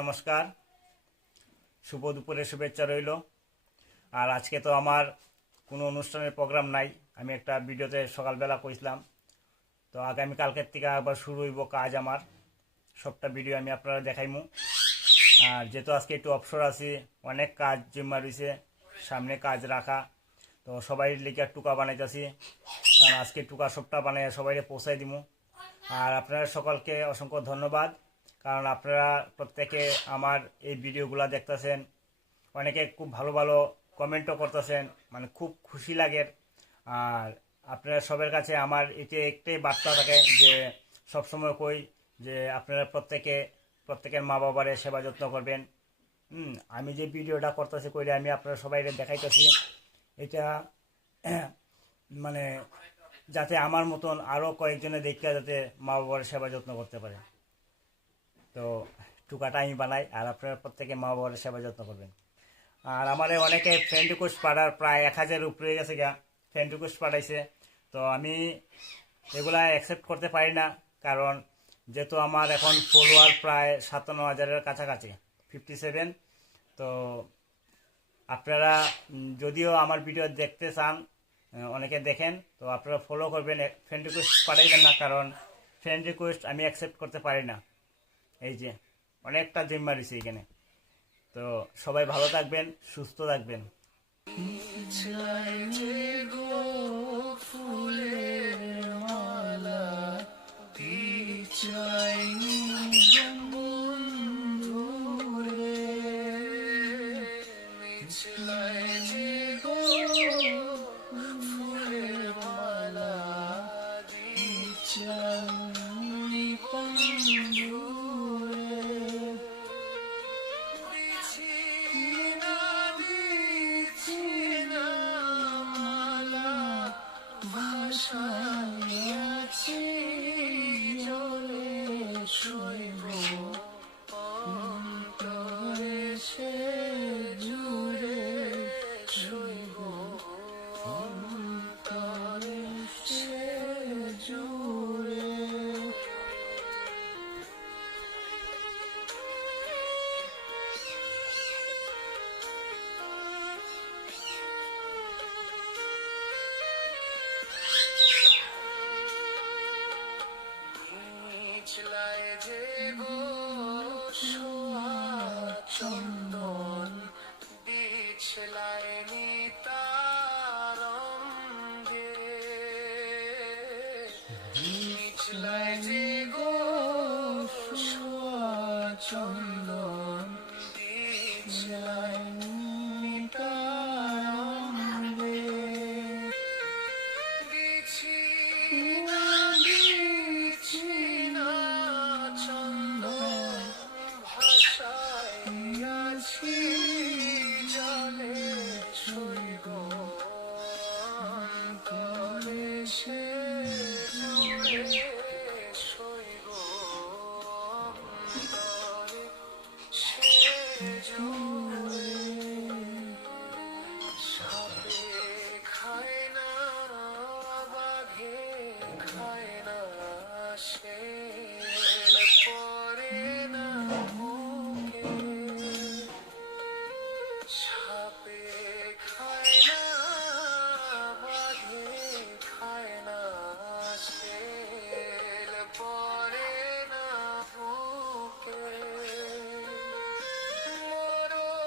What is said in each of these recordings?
নমস্কার, শুভ দুপুরের শুভেচ্ছা রইল। আর আজকে তো আমার কোনো অনুষ্ঠানের প্রোগ্রাম নাই। আমি একটা ভিডিওতে সকালবেলা কইছিলাম, তো আগামীকালকের থেকে আবার শুরু হইব কাজ আমার। সবটা ভিডিও আমি আপনারা দেখাইমু। আর যেহেতু আজকে একটু অবসর আছি, অনেক কাজ জিম্মা রয়েছে, সামনে কাজ রাখা, তো সবাই লিখে টুকা বানাইতেছি। কারণ আজকে টুকা সবটা বানাই সবাইকে পৌঁছাই দিমু। আর আপনারা সকলকে অসংখ্য ধন্যবাদ, কারণ আপনারা প্রত্যেকে আমার এই ভিডিওগুলো দেখতেছেন, অনেকে খুব ভালো ভালো কমেন্টও করতেছেন, মানে খুব খুশি লাগে। আর আপনারা সবার কাছে আমার এটি একটাই বার্তা থাকে যে সবসময় কই যে আপনারা প্রত্যেকের মা বাবার সেবা যত্ন করবেন। আমি যে ভিডিওটা করতেছি কইলে আমি আপনারা সবাই দেখাইতেছি, এটা মানে যাতে আমার মতন আরও কয়েকজনে দেখে যাতে মা বাবার সেবা যত্ন করতে পারে। তো টুকাটা আমি বানাই, আর আপনারা প্রত্যেকে মা বাবার সেবা যত্ন করবেন। আর আমার অনেকে ফ্রেন্ড রিকোয়েস্ট পাঠার প্রায় 1000 উপরে গেছে গা, ফ্রেন্ড রিকোয়েস্ট পাঠাইছে। তো আমি এগুলা অ্যাকসেপ্ট করতে পারি না, কারণ যেহেতু আমার এখন ফলোয়ার প্রায় 57,000-এর কাছাকাছি, 57। তো আপনারা যদিও আমার ভিডিও দেখতে চান, অনেকে দেখেন, তো আপনারা ফলো করবেন, ফ্রেন্ড রিকোয়েস্ট পাঠাইবেন না, কারণ ফ্রেন্ড রিকোয়েস্ট আমি অ্যাকসেপ্ট করতে পারি না। এই যে অনেকটা জিম্মা রয়েছে এখানে। তো সবাই ভালো থাকবেন, সুস্থ থাকবেন। চন্দন বিছলায় নিতারঙ্গে, বিছলায় যে গো চন্দন বিছলায় নিতারঙ্গে, বিছিনা বিছিনা চন্দন ভাষাইয়াছি জলে ছুঁইব অন্তরে সে জুড়ে ছুঁইব অন্তরে সে জুড়ে। সাপে খায় না বাঘে খায় না, শেল পরে না বুকে। সাপে খায় না বাঘে খায় না, শেল পরে না বুকে। মরণ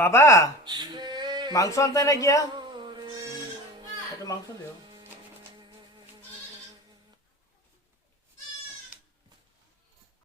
বাবা মাংস আনতে না গিয়া একটু মাংস দেও